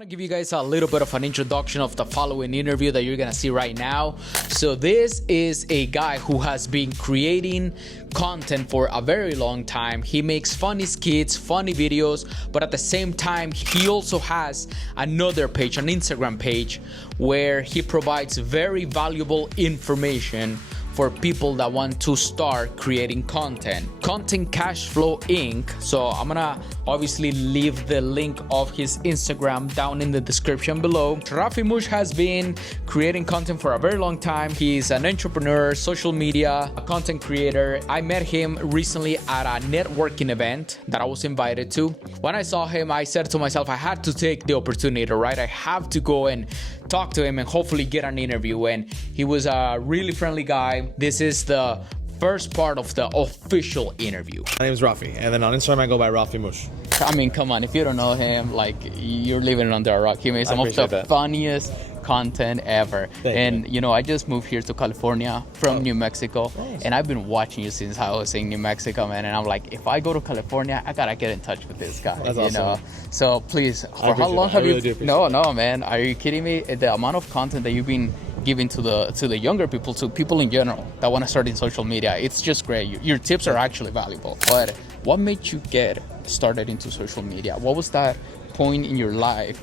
want to give you guys a little bit of an introduction of the following interview that you're gonna see right now. So this is a guy who has been creating content for a very long time. He makes funny skits, funny videos, but at the same time he also has another page, an Instagram page, where he provides very valuable information for people that want to start creating content. Content Cashflow Inc. So I'm gonna obviously leave the link of his Instagram down in the description below. Rafi Mush has been creating content for a very long time. He's an entrepreneur, social media, a content creator. I met him recently at a networking event that I was invited to. When I saw him, I said to myself, I had to take the opportunity, right? I have to go and talk to him and hopefully get an interview. And he was a really friendly guy. This is the first part of the official interview. My name is Rafi, and then on Instagram I go by Rafi Mush. I mean, come on, if you don't know him, like, you're living under a rock. He made some of the funniest content ever. You know, I just moved here to California from New Mexico. Nice. And I've been watching you since I was in New Mexico, man. And I'm like, if I go to California, I gotta get in touch with this guy. That's you awesome. know? So please, for how long have you? No, man. Are you kidding me? The amount of content that you've been giving to the younger people, to people in general that want to start in social media, it's just great. Your tips are actually valuable. But what made you get started into social media? What was that point in your life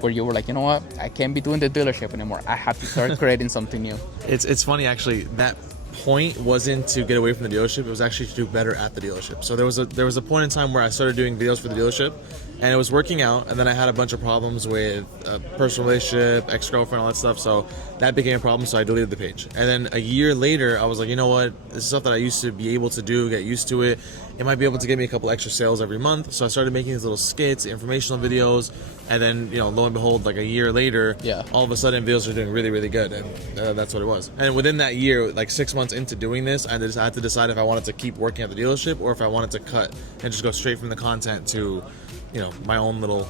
where you were like, you know what, I can't be doing the dealership anymore, I have to start creating something new? It's funny, actually. That point wasn't to get away from the dealership. It was actually to do better at the dealership. So there was a point in time where I started doing videos for the dealership, and it was working out, and then I had a bunch of problems with a personal relationship, ex-girlfriend, all that stuff, so that became a problem, so I deleted the page. And then a year later, I was like, you know what, this is stuff that I used to be able to do, get used to it. It might be able to give me a couple extra sales every month, so I started making these little skits, informational videos, and then, you know, lo and behold, like a year later, all of a sudden videos are doing really, really good, and that's what it was. And within that year, like 6 months into doing this, I had to decide if I wanted to keep working at the dealership or if I wanted to cut and just go straight from the content to, you know, my own little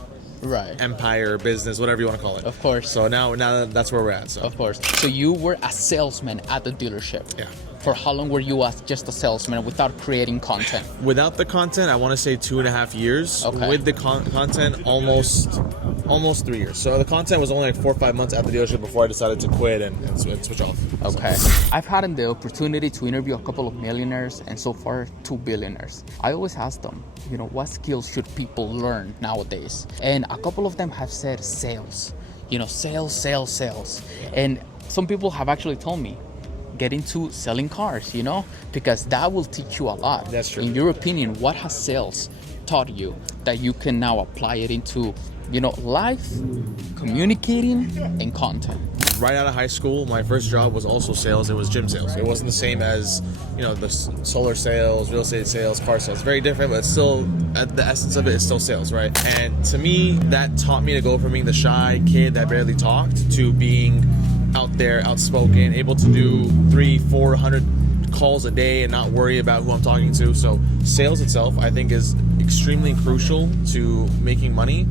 empire, business, whatever you want to call it. Of course. So now that's where we're at. So. Of course. So you were a salesman at the dealership. Yeah. For how long were you as just a salesman without creating content? Without the content, I want to say 2.5 years. Okay. With the content, almost 3 years. So the content was only like 4 or 5 months at the dealership before I decided to quit and switch off. Okay. So. I've had the opportunity to interview a couple of millionaires and so far 2 billionaires. I always ask them, you know, what skills should people learn nowadays? And a couple of them have said sales. You know, sales. And some people have actually told me, get into selling cars, you know, because that will teach you a lot. That's true. In your opinion, what has sales taught you that you can now apply it into, you know, life, communicating, and content? Right out of high school, my first job was also sales. It was gym sales. It wasn't the same as, you know, the solar sales, real estate sales, car sales. Very different, but still, the essence of it is still sales, right? And to me, that taught me to go from being the shy kid that barely talked to being out there, outspoken, able to do 300-400 calls a day and not worry about who I'm talking to. So sales itself, I think, is extremely crucial to making money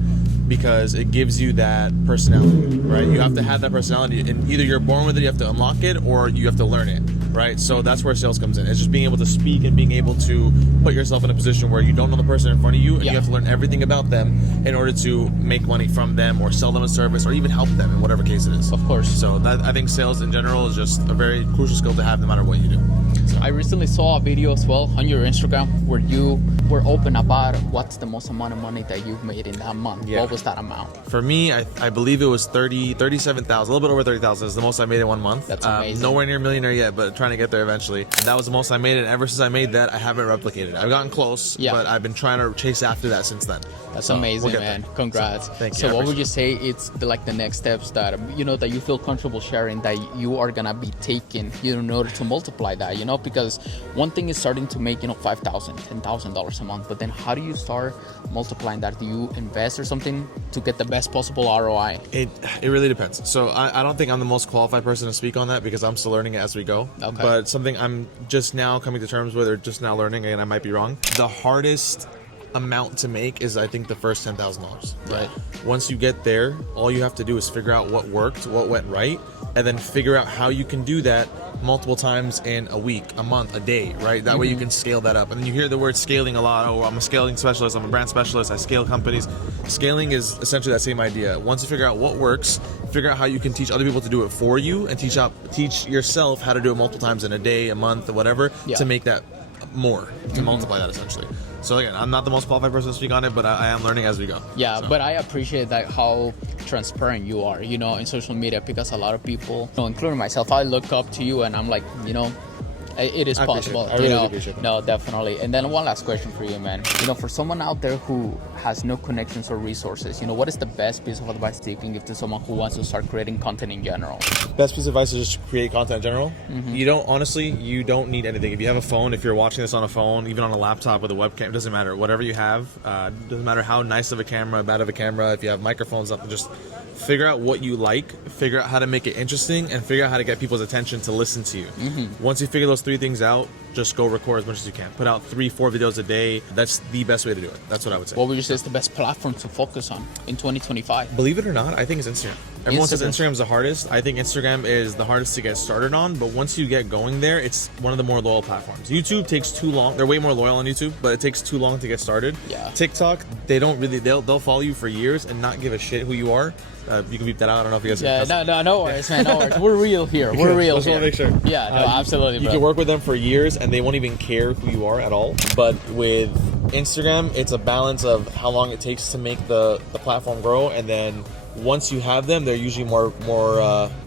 because it gives you that personality, right? You have to have that personality, and either you're born with it, you have to unlock it, or you have to learn it, right? So that's where sales comes in. It's just being able to speak and being able to put yourself in a position where you don't know the person in front of you, and you have to learn everything about them in order to make money from them or sell them a service or even help them in whatever case it is. Of course. So I think sales in general is just a very crucial skill to have no matter what you do. So. I recently saw a video as well on your Instagram where you were open about what's the most amount of money that you've made in that month. What was that amount? For me, I believe it was 37,000, a little bit over 30,000 is the most I made in 1 month. That's amazing. Nowhere near millionaire yet, but trying to get there eventually. That was the most I made, and ever since I made that, I haven't replicated. I've gotten close, but I've been trying to chase after that since then. That's amazing, man. There. Congrats. Thank you. So what would you say it's the next steps that, you know, that you feel comfortable sharing that you are gonna be taking, you know, in order to multiply that, you know? Because one thing is starting to make, you know, $5,000, $10,000 a month, but then how do you start multiplying that? Do you invest or something to get the best possible ROI? It really depends. So I don't think I'm the most qualified person to speak on that because I'm still learning it as we go. Okay. But something I'm just now coming to terms with or just now learning, and I might be wrong. The hardest amount to make is, I think, the first $10,000, right? Once you get there, all you have to do is figure out what worked, what went right, and then figure out how you can do that multiple times in a week, a month, a day, right? That way you can scale that up. And then you hear the word scaling a lot. Oh, I'm a scaling specialist, I'm a brand specialist, I scale companies. Scaling is essentially that same idea. Once you figure out what works, figure out how you can teach other people to do it for you, and teach yourself how to do it multiple times in a day, a month, or whatever, to make that more, to multiply that essentially. So again, I'm not the most qualified person to speak on it, but I am learning as we go. Yeah, so. But I appreciate that how transparent you are, you know, in social media, because a lot of people, you know, including myself, I look up to you and I'm like, you know, it is possible. I really appreciate it. No, definitely. And then one last question for you, man. You know, for someone out there who has no connections or resources, you know, what is the best piece of advice that you can give to someone who wants to start creating content in general? Best piece of advice is just create content in general. You don't need anything. If you have a phone, if you're watching this on a phone, even on a laptop with a webcam, it doesn't matter. Whatever you have, doesn't matter how nice of a camera, bad of a camera, if you have microphones up, just figure out what you like, figure out how to make it interesting, and figure out how to get people's attention to listen to you. Once you figure those 3 things out, just go record as much as you can. Put out 3-4 videos a day. That's the best way to do it. That's what I would say. What would you say is the best platform to focus on in 2025? Believe it or not, I think it's Instagram. Everyone says Instagram's the hardest. I think Instagram is the hardest to get started on, but once you get going there, it's one of the more loyal platforms. YouTube takes too long. They're way more loyal on YouTube, but it takes too long to get started. Yeah. TikTok, they'll follow you for years and not give a shit who you are. You can beep that out. I don't know if you guys. Yeah, no worries, man. No worries. We're real here. We're real. Just want to make sure. Yeah, no, absolutely. You can work with them for years, and they won't even care who you are at all. But with Instagram, it's a balance of how long it takes to make the platform grow, and then once you have them, they're usually more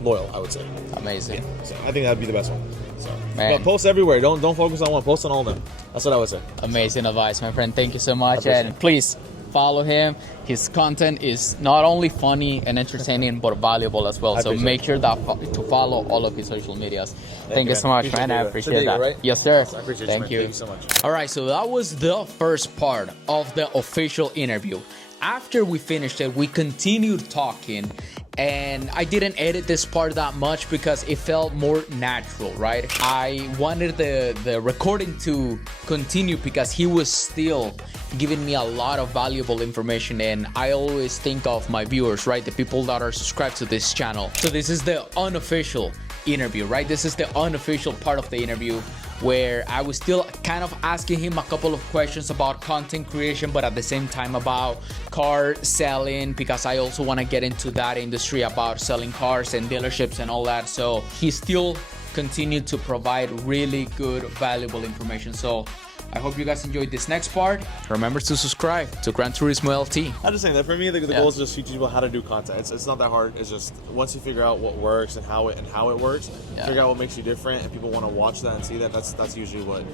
loyal, I would say. Amazing. Yeah, so I think that'd be the best one. So, Man. but post everywhere. Don't focus on one. Post on all of them. That's what I would say. Amazing advice, my friend. Thank you so much, appreciate and please follow him. His content is not only funny and entertaining, but valuable as well. So make sure that to follow all of his social medias. Thank you so much, man. I appreciate that. Right? Yes, sir. I appreciate Thank you. Thank you so much. All right, so that was the first part of the official interview. After we finished it, we continued talking, and I didn't edit this part that much because it felt more natural, right? I wanted the recording to continue because he was still giving me a lot of valuable information, and I always think of my viewers, right? The people that are subscribed to this channel. So this is the unofficial interview, right? This is the unofficial part of the interview where I was still kind of asking him a couple of questions about content creation, but at the same time about car selling, because I also want to get into that industry about selling cars and dealerships and all that. So he still continued to provide really good, valuable information. So I hope you guys enjoyed this next part. Remember to subscribe to Gran Turismo LT. I'm just saying that for me, the goal is just to teach people how to do content. It's not that hard. It's just once you figure out what works and how it works, figure out what makes you different, and people want to watch that and see that. That's usually what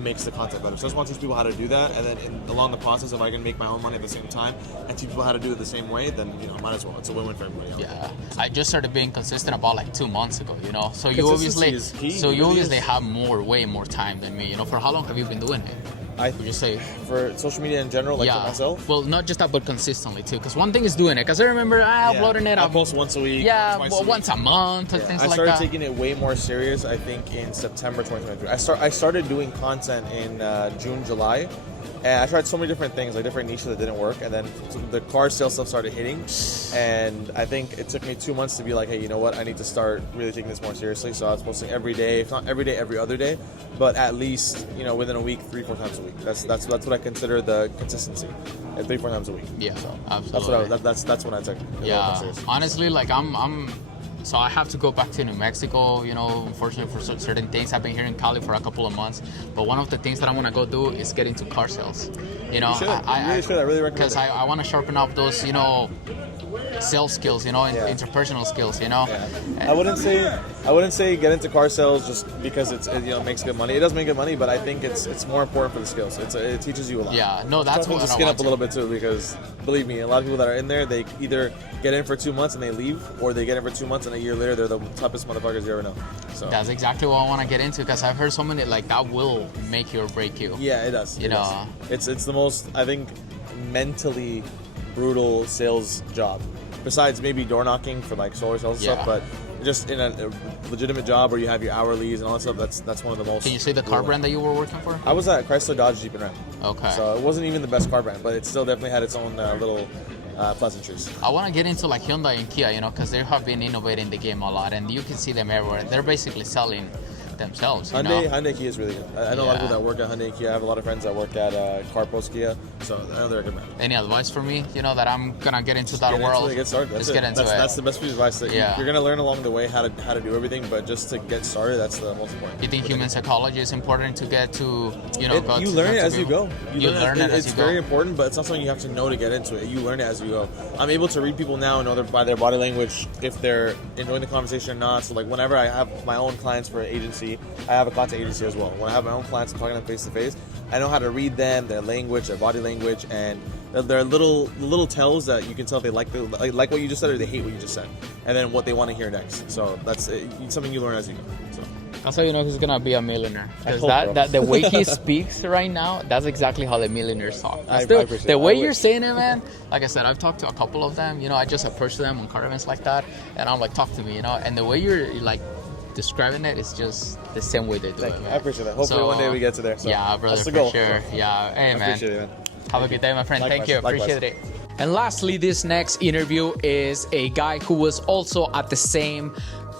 makes the content better. So I just want to teach people how to do that, and then along the process, if I can make my own money at the same time and teach people how to do it the same way, then might as well. It's a win-win for everybody. Yeah, I just started being consistent about like 2 months ago. So you obviously have way more time than me. For how long have you been doing it? Would you say for social media in general, like for myself? Well, not just that, but consistently too. Because one thing is doing it. Because I remember uploading it. I post once a week. Yeah, once a month, things like that. I started taking it way more serious, I think, in September 2023. I started doing content in June, July. And I tried so many different things, like different niches that didn't work. And then the car sales stuff started hitting. And I think it took me 2 months to be like, hey, you know what? I need to start really taking this more seriously. So I was posting every day, if not every day, every other day. But at least, within a week, 3-4 times a week. That's what I consider the consistency. 3-4 times a week. Yeah, so absolutely. That's what I took. Yeah, honestly, like so I have to go back to New Mexico, unfortunately for certain things. I've been here in Cali for a couple of months, but one of the things that I want to go do is get into car sales. You should. I really recommend it. Because I want to sharpen up those, sales skills, interpersonal skills, Yeah. I wouldn't say get into car sales just because it makes good money. It does make good money, but I think it's more important for the skills. It teaches you a lot. Yeah, no, that's what I want to skin up a little bit too, because believe me, a lot of people that are in there, they either get in for 2 months and they leave, or they get in for 2 months and a year later they're the toughest motherfuckers you ever know. So that's exactly what I want to get into, because I've heard so many like that will make you or break you. Yeah, it does. It's the most, I think, mentally brutal sales job. Besides maybe door knocking for like solar sales and stuff, but just in a legitimate job where you have your hourlies and all that stuff, that's one of the most. Can you say the car brand that you were working for? I was at Chrysler, Dodge, Jeep, and Ram. Okay. So it wasn't even the best car brand, but it still definitely had its own little pleasantries. I want to get into like Hyundai and Kia, you know, because they have been innovating the game a lot, and you can see them everywhere. They're basically selling themselves. You know? Hyundai Kia is really good. I know a lot of people that work at Hyundai Kia. I have a lot of friends that work at CarPost Kia, so I know they're a good brand. Any advice for me? You know that I'm gonna get into that world. Get started. Just get into it. That's the best piece of advice. You're gonna learn along the way how to do everything, but just to get started, that's the most important. You think human psychology is important to get to, you know, you learn it as you go. You learn it as you go. It's very important, but it's not something you have to know to get into it. You learn it as you go. I'm able to read people now and know by their body language if they're enjoying the conversation or not. So like whenever I have my own clients for an agency, I have a content agency as well. When I have my own clients, I'm talking to them face to face. I know how to read them, their language, their body language, and there are little tells that you can tell if they like what you just said or they hate what you just said, and then what they want to hear next. So that's something you learn as you go. So. That's how you know he's gonna be a millionaire. Because that the way he speaks right now, that's exactly how the millionaires talk. The way you're saying it, man. Like I said, I've talked to a couple of them. You know, I just approach them on car events like that, and I'm like, talk to me, you know. And the way you're like describing it is just the same way they do it. Man. I appreciate that. Hopefully one day we get to there. So yeah, brother, that's the for goal. sure. Yeah, hey, man. Appreciate it, man. Have a good day, my friend. Likewise. Thank you. Likewise. Appreciate it. And lastly, this next interview is a guy who was also at the same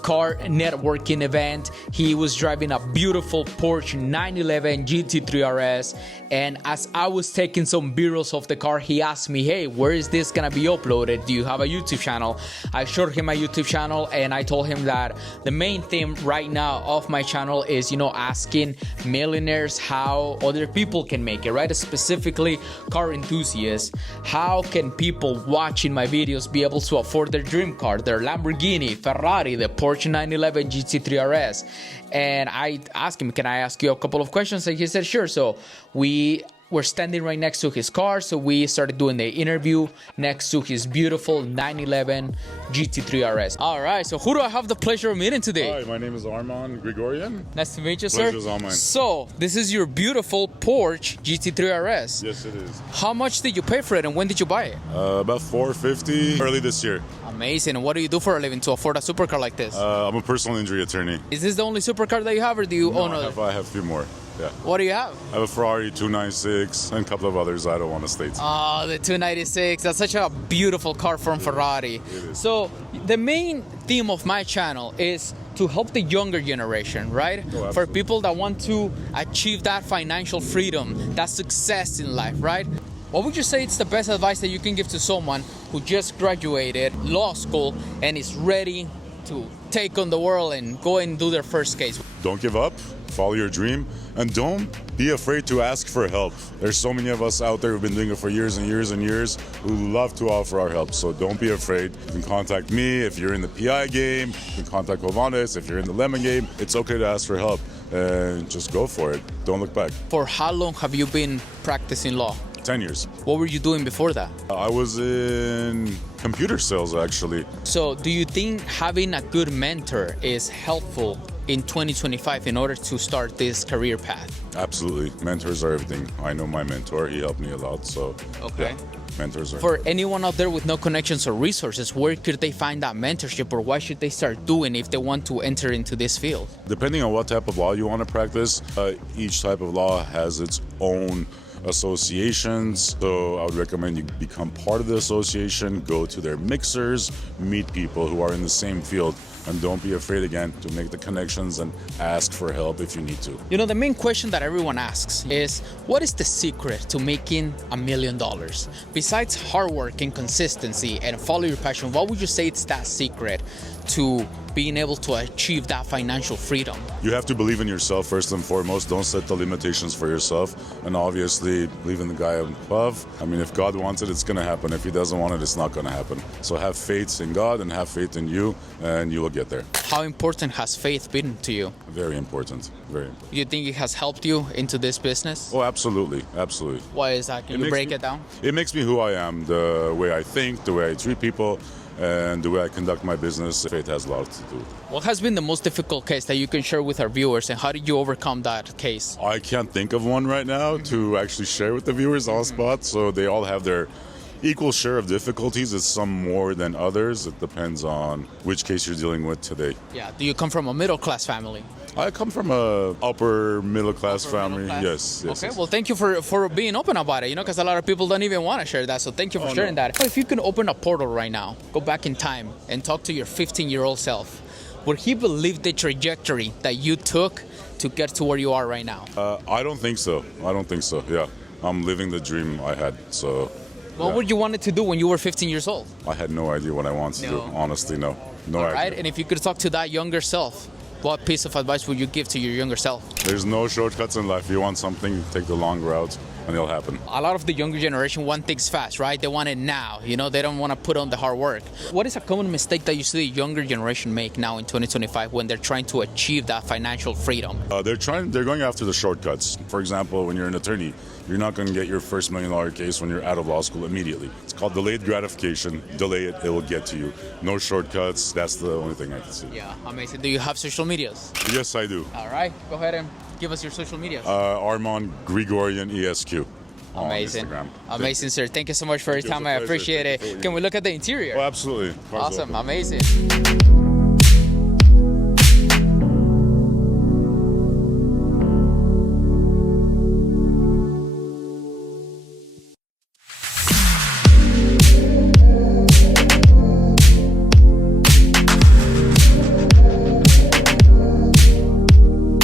car networking event. He was driving a beautiful Porsche 911 GT3 RS, and as I was taking some B-rolls of the car, he asked me, hey, where is this gonna be uploaded? Do you have a YouTube channel? I showed him my YouTube channel, and I told him that the main theme right now of my channel is, you know, asking millionaires how other people can make it, right? Specifically car enthusiasts. How can people watching my videos be able to afford their dream car, their Lamborghini, Ferrari, the Porsche 911 GT3 RS? And I asked him, can I ask you a couple of questions? And he said, sure. So we were standing right next to his car, so we started doing the interview next to his beautiful 911 GT3 RS. All right, so who do I have the pleasure of meeting today? Hi, my name is Armand Grigorian. Nice to meet you, sir. Pleasure's all mine. So this is your beautiful Porsche GT3 RS. Yes, it is. How much did you pay for it, and when did you buy it? About $450 early this year. Amazing. And what do you do for a living to afford a supercar like this? I'm a personal injury attorney. Is this the only supercar that you have, or do you own other? I have a few more. Yeah. What do you have? I have a Ferrari 296 and a couple of others I don't want to state. Oh, the 296. That's such a beautiful car from Ferrari. It is. So the main theme of my channel is to help the younger generation, right? Oh, for people that want to achieve that financial freedom, that success in life, right? What would you say is the best advice that you can give to someone who just graduated law school and is ready to take on the world and go and do their first case? Don't give up. Follow your dream. And don't be afraid to ask for help. There's so many of us out there who've been doing it for years and years and years who love to offer our help. So don't be afraid. You can contact me if you're in the PI game. You can contact Jovanes if you're in the lemon game. It's okay to ask for help and just go for it. Don't look back. For how long have you been practicing law? 10 years. What were you doing before that? I was in computer sales, actually. So do you think having a good mentor is helpful in 2025 in order to start this career path? Absolutely. Mentors are everything. I know my mentor. He helped me a lot. So, okay. Yeah, mentors are. For anyone out there with no connections or resources, where could they find that mentorship, or what should they start doing if they want to enter into this field? Depending on what type of law you want to practice, each type of law has its own associations. So I would recommend you become part of the association, go to their mixers, meet people who are in the same field, and don't be afraid again to make the connections and ask for help if you need to. You know, the main question that everyone asks is, what is the secret to making $1 million? Besides hard work and consistency and follow your passion, what would you say is that secret to being able to achieve that financial freedom? You have to believe in yourself first and foremost. Don't set the limitations for yourself. And obviously, believe in the guy above. I mean, if God wants it, it's going to happen. If he doesn't want it, it's not going to happen. So have faith in God and have faith in you, and you will get there. How important has faith been to you? Very important. Very important. You think it has helped you into this business? Oh, absolutely. Absolutely. Why is that? Can you break it down? It makes me who I am. The way I think, the way I treat people, and the way I conduct my business. Faith has a lot to do. What has been the most difficult case that you can share with our viewers, and how did you overcome that case? I can't think of one right now to actually share with the viewers on spot. So they all have their equal share of difficulties. It's some more than others. It depends on which case you're dealing with today. Yeah. Do you come from a middle class family? I come from a upper middle class Upper family. middle class? Yes. Okay, well, thank you for being open about it, because a lot of people don't even want to share that. So thank you for sharing that. If you can open a portal right now, go back in time and talk to your 15-year-old self, would he believe the trajectory that you took to get to where you are right now? I don't think so. Yeah. I'm living the dream I had. So. What would you want to do when you were 15 years old? I had no idea what I wanted to do. Honestly, no. No All idea. right, and if you could talk to that younger self, what piece of advice would you give to your younger self? There's no shortcuts in life. You want something, take the long route, and it'll happen. A lot of the younger generation want things fast, right? They want it now. They don't want to put on the hard work. What is a common mistake that you see the younger generation make now in 2025 when they're trying to achieve that financial freedom? They're going after the shortcuts. For example, when you're an attorney, you're not going to get your first $1 million case when you're out of law school immediately. It's called delayed gratification. Delay it, it will get to you. No shortcuts. That's the only thing I can see. Yeah, amazing. Do you have social medias? Yes, I do. All right, go ahead and give us your social medias. Armand Grigorian ESQ. Amazing. On Instagram. Amazing, sir. Thank you so much for your you. time. It's a I pleasure. appreciate it. Can we look at the interior? Oh, absolutely. Car's Awesome. open. Amazing.